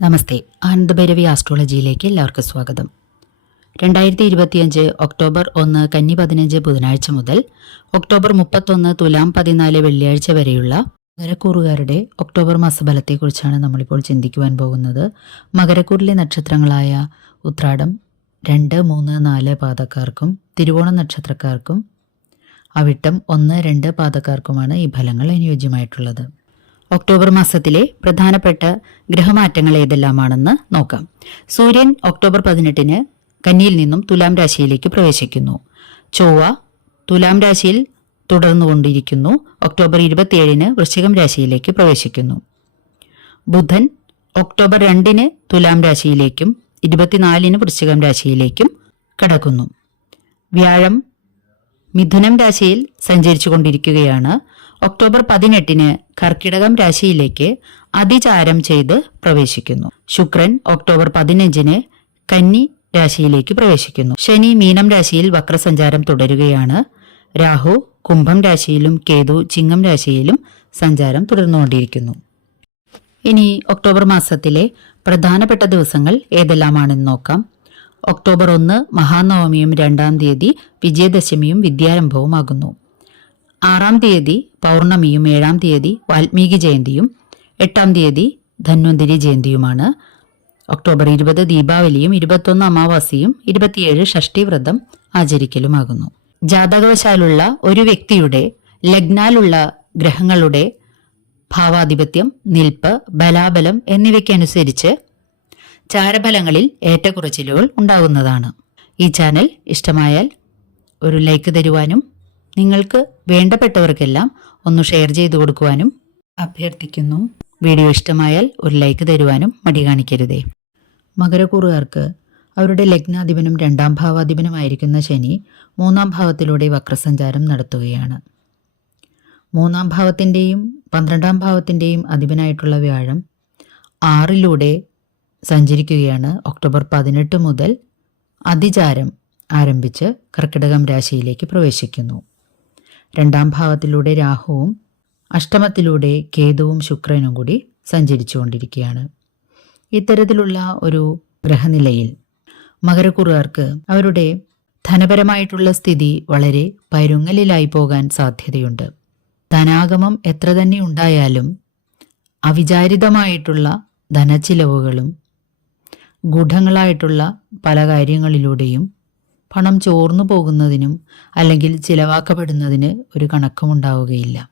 നമസ്തേ. ആനന്ദഭൈരവി ആസ്ട്രോളജിയിലേക്ക് എല്ലാവർക്കും സ്വാഗതം. രണ്ടായിരത്തി ഇരുപത്തിയഞ്ച് ഒക്ടോബർ ഒന്ന് കന്നി പതിനഞ്ച് ബുധനാഴ്ച മുതൽ ഒക്ടോബർ മുപ്പത്തൊന്ന് തുലാം പതിനാല് വെള്ളിയാഴ്ച വരെയുള്ള മകരക്കൂറുകാരുടെ ഒക്ടോബർ മാസഫലത്തെക്കുറിച്ചാണ് നമ്മളിപ്പോൾ ചിന്തിക്കുവാൻ പോകുന്നത്. മകരക്കൂറിലെ നക്ഷത്രങ്ങളായ ഉത്രാടം രണ്ട് മൂന്ന് നാല് പാതക്കാർക്കും തിരുവോണ നക്ഷത്രക്കാർക്കും അവിട്ടം ഒന്ന് രണ്ട് പാതക്കാർക്കുമാണ് ഈ ഫലങ്ങൾ അനുയോജ്യമായിട്ടുള്ളത്. ഒക്ടോബർ മാസത്തിലെ പ്രധാനപ്പെട്ട ഗ്രഹമാറ്റങ്ങൾ ഏതെല്ലാമാണെന്ന് നോക്കാം. സൂര്യൻ ഒക്ടോബർ പതിനെട്ടിന് കന്നിയിൽ നിന്നും തുലാം രാശിയിലേക്ക് പ്രവേശിക്കുന്നു. ചൊവ്വ തുലാം രാശിയിൽ തുടർന്നുകൊണ്ടിരിക്കുന്നു. ഒക്ടോബർ ഇരുപത്തിയേഴിന് വൃശ്ചികം രാശിയിലേക്ക് പ്രവേശിക്കുന്നു. ബുധൻ ഒക്ടോബർ രണ്ടിന് തുലാം രാശിയിലേക്കും ഇരുപത്തിനാലിന് വൃശ്ചികം രാശിയിലേക്കും കടക്കുന്നു. വ്യാഴം മിഥുനം രാശിയിൽ സഞ്ചരിച്ചു കൊണ്ടിരിക്കുകയാണ് ഒക്ടോബർ പതിനെട്ടിന് കർക്കിടകം രാശിയിലേക്ക് അതിചാരം ചെയ്ത് പ്രവേശിക്കുന്നു. ശുക്രൻ ഒക്ടോബർ പതിനഞ്ചിന് കന്നി രാശിയിലേക്ക് പ്രവേശിക്കുന്നു. ശനി മീനം രാശിയിൽ വക്രസഞ്ചാരം തുടരുകയാണ്. രാഹു കുംഭം രാശിയിലും കേതു ചിങ്ങം രാശിയിലും സഞ്ചാരം തുടർന്നുകൊണ്ടിരിക്കുന്നു. ഇനി ഒക്ടോബർ മാസത്തിലെ പ്രധാനപ്പെട്ട ദിവസങ്ങൾ ഏതെല്ലാമാണെന്ന് നോക്കാം. ഒക്ടോബർ ഒന്ന് മഹാനവമിയും രണ്ടാം തീയതി വിജയദശമിയും വിദ്യാരംഭവുമാകുന്നു. ആറാം തീയതി പൗർണമിയും ഏഴാം തീയതി വാൽമീകി ജയന്തിയും എട്ടാം തീയതി ധന്വന്തിരി ജയന്തിയുമാണ്. ഒക്ടോബർ ഇരുപത് ദീപാവലിയും ഇരുപത്തൊന്ന് അമാവാസിയും ഇരുപത്തിയേഴ് ഷഷ്ടിവ്രതം ആചരിക്കലുമാകുന്നു. ജാതകവശാലുള്ള ഒരു വ്യക്തിയുടെ ലഗ്നാലുള്ള ഗ്രഹങ്ങളുടെ ഭാവാധിപത്യം നിൽപ്പ് ബലാബലം എന്നിവയ്ക്കനുസരിച്ച് ചാരഫലങ്ങളിൽ ഏറ്റക്കുറച്ചിലുകൾ ഉണ്ടാകുന്നതാണ്. ഈ ചാനൽ ഇഷ്ടമായാൽ ഒരു ലൈക്ക് തരുവാനും നിങ്ങൾക്ക് വേണ്ടപ്പെട്ടവർക്കെല്ലാം ഒന്ന് ഷെയർ ചെയ്തു കൊടുക്കുവാനും അഭ്യർത്ഥിക്കുന്നു. വീഡിയോ ഇഷ്ടമായാൽ ഒരു ലൈക്ക് തരുവാനും മടി കാണിക്കരുതേ. മകരക്കൂറുകാർക്ക് അവരുടെ ലഗ്നാധിപനും രണ്ടാം ഭാവാധിപനുമായിരിക്കുന്ന ശനി മൂന്നാം ഭാവത്തിലൂടെ വക്രസഞ്ചാരം നടത്തുകയാണ്. മൂന്നാം ഭാവത്തിന്റെയും പന്ത്രണ്ടാം ഭാവത്തിന്റെയും അധിപനായിട്ടുള്ള വ്യാഴം ആറിലൂടെ സഞ്ചരിക്കുകയാണ്. ഒക്ടോബർ പതിനെട്ട് മുതൽ അതിചാരം ആരംഭിച്ച് കർക്കിടകം രാശിയിലേക്ക് പ്രവേശിക്കുന്നു. രണ്ടാം ഭാവത്തിലൂടെ രാഹുവും അഷ്ടമത്തിലൂടെ കേതുവും ശുക്രനും കൂടി സഞ്ചരിച്ചുകൊണ്ടിരിക്കുകയാണ്. ഇത്തരത്തിലുള്ള ഒരു ഗ്രഹനിലയിൽ മകരക്കുറുകാർക്ക് അവരുടെ ധനപരമായിട്ടുള്ള സ്ഥിതി വളരെ പരുങ്ങലിലായി പോകാൻ സാധ്യതയുണ്ട്. ധനാഗമം എത്ര തന്നെ ഉണ്ടായാലും അവിചാരിതമായിട്ടുള്ള ധനച്ചിലവുകളും ഗൂഢങ്ങളായിട്ടുള്ള പല കാര്യങ്ങളിലൂടെയും പണം ചോർന്നു പോകുന്നതിനും അല്ലെങ്കിൽ ചിലവാക്കപ്പെടുന്നതിന് ഒരു കണക്കുമുണ്ടാവുകയില്ല.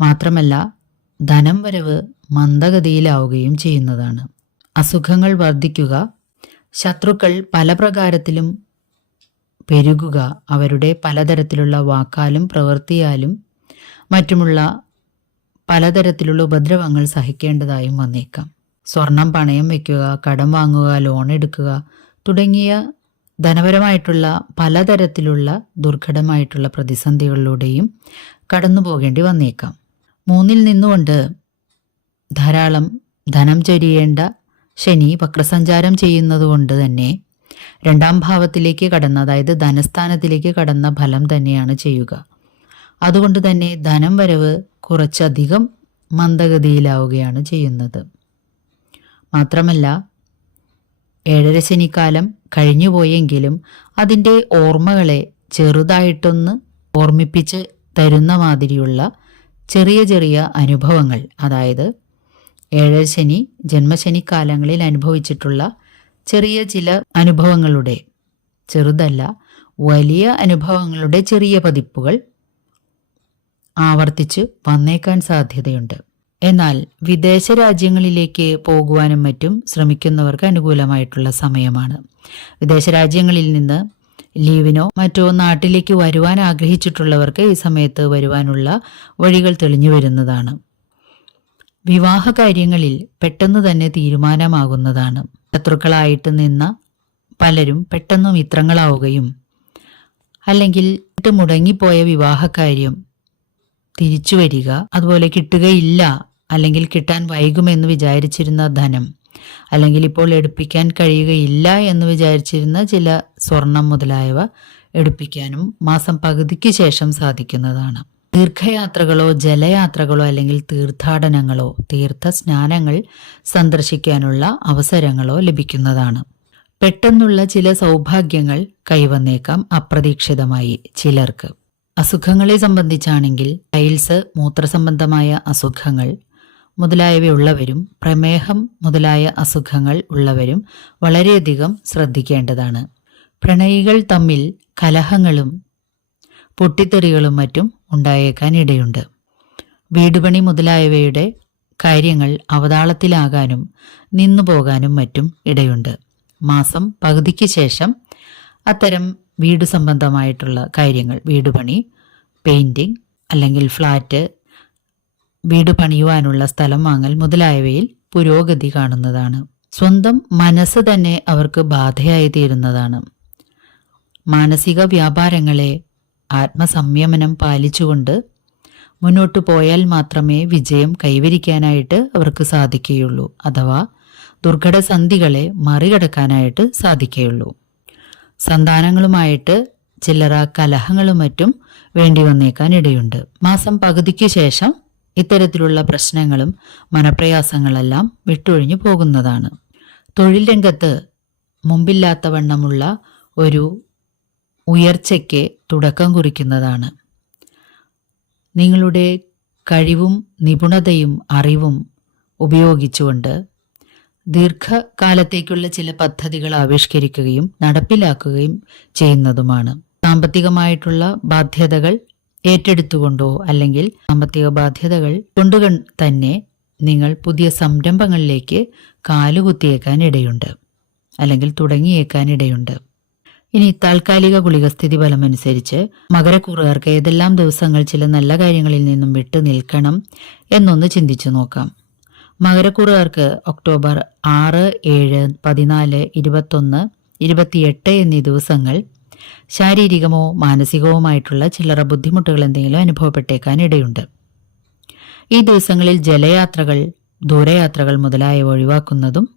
മാത്രമല്ല ധനം വരവ് മന്ദഗതിയിലാവുകയും ചെയ്യുന്നതാണ്. അസുഖങ്ങൾ വർദ്ധിക്കുക ശത്രുക്കൾ പല പ്രകാരത്തിലും പെരുകുക അവരുടെ പലതരത്തിലുള്ള വാക്കാലും പ്രവൃത്തിയാലും മറ്റുമുള്ള പലതരത്തിലുള്ള ഉപദ്രവങ്ങൾ സഹിക്കേണ്ടതായും വന്നേക്കാം. സ്വർണം പണയം വയ്ക്കുക കടം വാങ്ങുക ലോൺ എടുക്കുക തുടങ്ങിയ ധനപരമായിട്ടുള്ള പലതരത്തിലുള്ള ദുർഘടമായിട്ടുള്ള പ്രതിസന്ധികളിലൂടെയും കടന്നു പോകേണ്ടി വന്നേക്കാം. മൂന്നിൽ നിന്നുകൊണ്ട് ധാരാളം ധനം ചൊരിയേണ്ട ശനി വക്രസഞ്ചാരം ചെയ്യുന്നതുകൊണ്ട് തന്നെ രണ്ടാം ഭാവത്തിലേക്ക് കടന്ന അതായത് ധനസ്ഥാനത്തിലേക്ക് കടന്ന ഫലം തന്നെയാണ് ചെയ്യുക. അതുകൊണ്ട് തന്നെ ധനം വരവ് കുറച്ചധികം മന്ദഗതിയിലാവുകയാണ് ചെയ്യുന്നത്. മാത്രമല്ല ഏഴര ശനിക്കാലം കഴിഞ്ഞുപോയെങ്കിലും അതിന്റെ ഓർമ്മകളെ ചെറുതായിട്ടൊന്ന് ഓർമ്മിപ്പിച്ച് തരുന്ന മാതിരിയുള്ള ചെറിയ ചെറിയ അനുഭവങ്ങൾ. അതായത് ഏഴര ശനി ജന്മശനി കാലങ്ങളിൽ അനുഭവിച്ചിട്ടുള്ള ചെറിയ ചില അനുഭവങ്ങളുടെ ചെറുതല്ല വലിയ അനുഭവങ്ങളുടെ ചെറിയ പതിപ്പുകൾ ആവർത്തിച്ച് വന്നേക്കാൻ സാധ്യതയുണ്ട്. എന്നാൽ വിദേശ രാജ്യങ്ങളിലേക്ക് പോകുവാനും മറ്റും ശ്രമിക്കുന്നവർക്ക് അനുകൂലമായിട്ടുള്ള സമയമാണ്. വിദേശ രാജ്യങ്ങളിൽ നിന്ന് ലീവിനോ മറ്റോ നാട്ടിലേക്ക് വരുവാൻ ആഗ്രഹിച്ചിട്ടുള്ളവർക്ക് ഈ സമയത്ത് വരുവാനുള്ള വഴികൾ തെളിഞ്ഞു വരുന്നതാണ്. വിവാഹ കാര്യങ്ങളിൽ പെട്ടെന്ന് തന്നെ തീരുമാനമാകുന്നതാണ്. ശത്രുക്കളായിട്ട് നിന്ന പലരും പെട്ടെന്ന് മിത്രങ്ങളാവുകയും അല്ലെങ്കിൽ മുടങ്ങിപ്പോയ വിവാഹകാര്യം തിരിച്ചു വരിക അതുപോലെ കിട്ടുകയില്ല അല്ലെങ്കിൽ കിട്ടാൻ വൈകുമെന്ന് വിചാരിച്ചിരുന്ന ധനം. അല്ലെങ്കിൽ ഇപ്പോൾ എടുപ്പിക്കാൻ കഴിയുകയില്ല എന്ന് വിചാരിച്ചിരുന്ന ചില സ്വർണം മുതലായവ എടുപ്പിക്കാനും മാസം പകുതിക്ക് ശേഷം സാധിക്കുന്നതാണ്. ദീർഘയാത്രകളോ ജലയാത്രകളോ അല്ലെങ്കിൽ തീർത്ഥാടനങ്ങളോ തീർത്ഥ സ്നാനങ്ങൾ സന്ദർശിക്കാനുള്ള അവസരങ്ങളോ ലഭിക്കുന്നതാണ്. പെട്ടെന്നുള്ള ചില സൗഭാഗ്യങ്ങൾ കൈവന്നേക്കാം അപ്രതീക്ഷിതമായി ചിലർക്ക്. അസുഖങ്ങളെ സംബന്ധിച്ചാണെങ്കിൽ ടൈൽസ് മൂത്രസംബന്ധമായ അസുഖങ്ങൾ മുതലായവയുള്ളവരും പ്രമേഹം മുതലായ അസുഖങ്ങൾ ഉള്ളവരും വളരെയധികം ശ്രദ്ധിക്കേണ്ടതാണ്. പ്രണയികൾ തമ്മിൽ കലഹങ്ങളും പൊട്ടിത്തെറികളും മറ്റും ഉണ്ടായേക്കാൻ ഇടയുണ്ട് വീടുപണി മുതലായവയുടെ കാര്യങ്ങൾ അവതാളത്തിലാകാനും നിന്നുപോകാനും മറ്റും ഇടയുണ്ട്. മാസം പകുതിക്ക് ശേഷം അത്തരം വീട് സംബന്ധമായിട്ടുള്ള കാര്യങ്ങൾ വീടുപണി പെയിൻറിങ് അല്ലെങ്കിൽ ഫ്ലാറ്റ് വീട് പണിയുവാനുള്ള സ്ഥലം വാങ്ങൽ മുതലായവയിൽ പുരോഗതി കാണുന്നതാണ്. സ്വന്തം മനസ്സ് തന്നെ അവർക്ക് ബാധയായി തീരുന്നതാണ്. മാനസിക വ്യാപാരങ്ങളെ ആത്മസംയമനം പാലിച്ചുകൊണ്ട് മുന്നോട്ട് പോയാൽ മാത്രമേ വിജയം കൈവരിക്കാനായിട്ട് അവർക്ക് സാധിക്കുകയുള്ളൂ. അഥവാ ദുർഘടസന്ധികളെ മറികടക്കാനായിട്ട് സാധിക്കുകയുള്ളൂ. സന്താനങ്ങളുമായിട്ട് ചില്ലറ കലഹങ്ങളും മറ്റും വേണ്ടി വന്നേക്കാൻ ഇടയുണ്ട്. മാസം പകുതിക്ക് ശേഷം ഇത്തരത്തിലുള്ള പ്രശ്നങ്ങളും മനപ്രയാസങ്ങളെല്ലാം വിട്ടൊഴിഞ്ഞു പോകുന്നതാണ്. തൊഴിൽ രംഗത്ത് മുമ്പില്ലാത്തവണ്ണമുള്ള ഒരു ഉയർച്ചയ്ക്ക് തുടക്കം കുറിക്കുന്നതാണ്. നിങ്ങളുടെ കഴിവും നിപുണതയും അറിവും ഉപയോഗിച്ചുകൊണ്ട് ദീർഘകാലത്തേക്കുള്ള ചില പദ്ധതികൾ ആവിഷ്കരിക്കുകയും നടപ്പിലാക്കുകയും ചെയ്യുന്നതുമാണ്. സാമ്പത്തികമായിട്ടുള്ള ബാധ്യതകൾ ഏറ്റെടുത്തുകൊണ്ടോ അല്ലെങ്കിൽ സാമ്പത്തിക ബാധ്യതകൾ കൊണ്ടു തന്നെ നിങ്ങൾ പുതിയ സംരംഭങ്ങളിലേക്ക് കാലുകുത്തിയേക്കാൻ ഇടയുണ്ട് അല്ലെങ്കിൽ തുടങ്ങിയേക്കാൻ ഇടയുണ്ട്. ഇനി താൽക്കാലിക ഗുളിക സ്ഥിതി ഫലമനുസരിച്ച് മകരക്കൂറുകാർക്ക് ഏതെല്ലാം ദിവസങ്ങൾ ചില നല്ല കാര്യങ്ങളിൽ നിന്നും വിട്ടു നിൽക്കണം എന്നൊന്ന് ചിന്തിച്ചു നോക്കാം. മകരക്കൂറുകാർക്ക് ഒക്ടോബർ ആറ് ഏഴ് പതിനാല് ഇരുപത്തൊന്ന് ഇരുപത്തിയെട്ട് എന്നീ ദിവസങ്ങൾ ശാരീരികമോ മാനസികവുമായിട്ടുള്ള ചില്ലറ ബുദ്ധിമുട്ടുകൾ എന്തെങ്കിലും അനുഭവപ്പെട്ടേക്കാൻ ഇടയുണ്ട്. ഈ ദിവസങ്ങളിൽ ജലയാത്രകൾ ദൂരയാത്രകൾ മുതലായവ ഒഴിവാക്കുന്നതും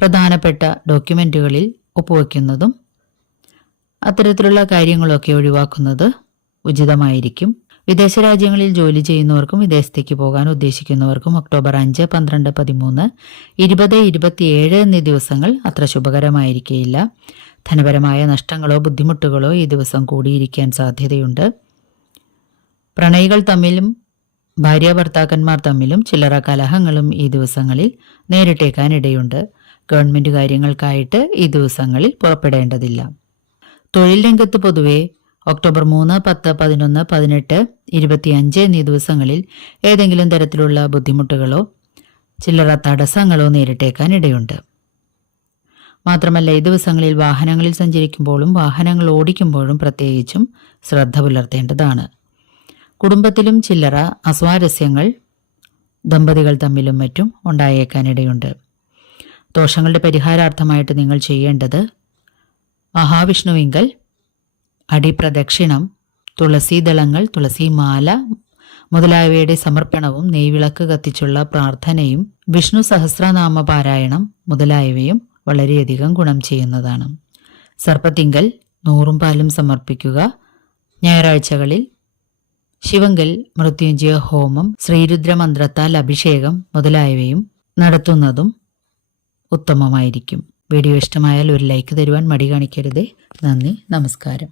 പ്രധാനപ്പെട്ട ഡോക്യുമെന്റുകളിൽ ഒപ്പുവെക്കുന്നതും അത്തരത്തിലുള്ള കാര്യങ്ങളൊക്കെ ഒഴിവാക്കുന്നത് ഉചിതമായിരിക്കും. വിദേശ രാജ്യങ്ങളിൽ ജോലി ചെയ്യുന്നവർക്കും വിദേശത്തേക്ക് പോകാൻ ഉദ്ദേശിക്കുന്നവർക്കും ഒക്ടോബർ അഞ്ച് പന്ത്രണ്ട് പതിമൂന്ന് ഇരുപത് ഇരുപത്തിയേഴ് എന്നീ ദിവസങ്ങൾ അത്ര ശുഭകരമായിരിക്കുകയില്ല ധനപരമായ നഷ്ടങ്ങളോ ബുദ്ധിമുട്ടുകളോ ഈ ദിവസം കൂടിയിരിക്കാൻ സാധ്യതയുണ്ട്. പ്രണയികൾ തമ്മിലും ഭാര്യ ഭർത്താക്കന്മാർ തമ്മിലും ചില്ലറ കലഹങ്ങളും ഈ ദിവസങ്ങളിൽ നേരിട്ടേക്കാൻ ഇടയുണ്ട് ഗവൺമെന്റ് കാര്യങ്ങൾക്കായിട്ട് ഈ ദിവസങ്ങളിൽ പുറപ്പെടേണ്ടതില്ല. തൊഴിൽ രംഗത്ത് പൊതുവെ ഒക്ടോബർ മൂന്ന് പത്ത് പതിനൊന്ന് പതിനെട്ട് ഇരുപത്തിയഞ്ച് എന്നീ ദിവസങ്ങളിൽ ഏതെങ്കിലും തരത്തിലുള്ള ബുദ്ധിമുട്ടുകളോ ചില്ലറ തടസ്സങ്ങളോ നേരിട്ടേക്കാൻ ഇടയുണ്ട് മാത്രമല്ല ഈ ദിവസങ്ങളിൽ വാഹനങ്ങളിൽ സഞ്ചരിക്കുമ്പോഴും വാഹനങ്ങൾ ഓടിക്കുമ്പോഴും പ്രത്യേകിച്ചും ശ്രദ്ധ പുലർത്തേണ്ടതാണ്. കുടുംബത്തിലും ചില്ലറ അസ്വാരസ്യങ്ങൾ ദമ്പതികൾ തമ്മിലും മറ്റും ഉണ്ടായേക്കാനിടയുണ്ട്. ദോഷങ്ങളുടെ പരിഹാരാർത്ഥമായിട്ട് നിങ്ങൾ ചെയ്യേണ്ടത് മഹാവിഷ്ണുവിങ്കൽ അടിപ്രദക്ഷിണം തുളസീദളങ്ങൾ തുളസിമാല മുതലായവയുടെ സമർപ്പണവും നെയ്വിളക്ക് കത്തിച്ചുള്ള പ്രാർത്ഥനയും വിഷ്ണു സഹസ്രനാമ പാരായണം മുതലായവയും വളരെയധികം ഗുണം ചെയ്യുന്നതാണ്. സർപ്പത്തിങ്കൽ നൂറും പാലും സമർപ്പിക്കുക. ഞായറാഴ്ചകളിൽ ശിവങ്കൽ മൃത്യുഞ്ജയ ഹോമം ശ്രീരുദ്രമന്ത്രത്താൽ അഭിഷേകം മുതലായവയും നടത്തുന്നതും ഉത്തമമായിരിക്കും. വീഡിയോ ഇഷ്ടമായാൽ ഒരു ലൈക്ക് തരുവാൻ മടി കാണിക്കരുത്. നന്ദി നമസ്കാരം.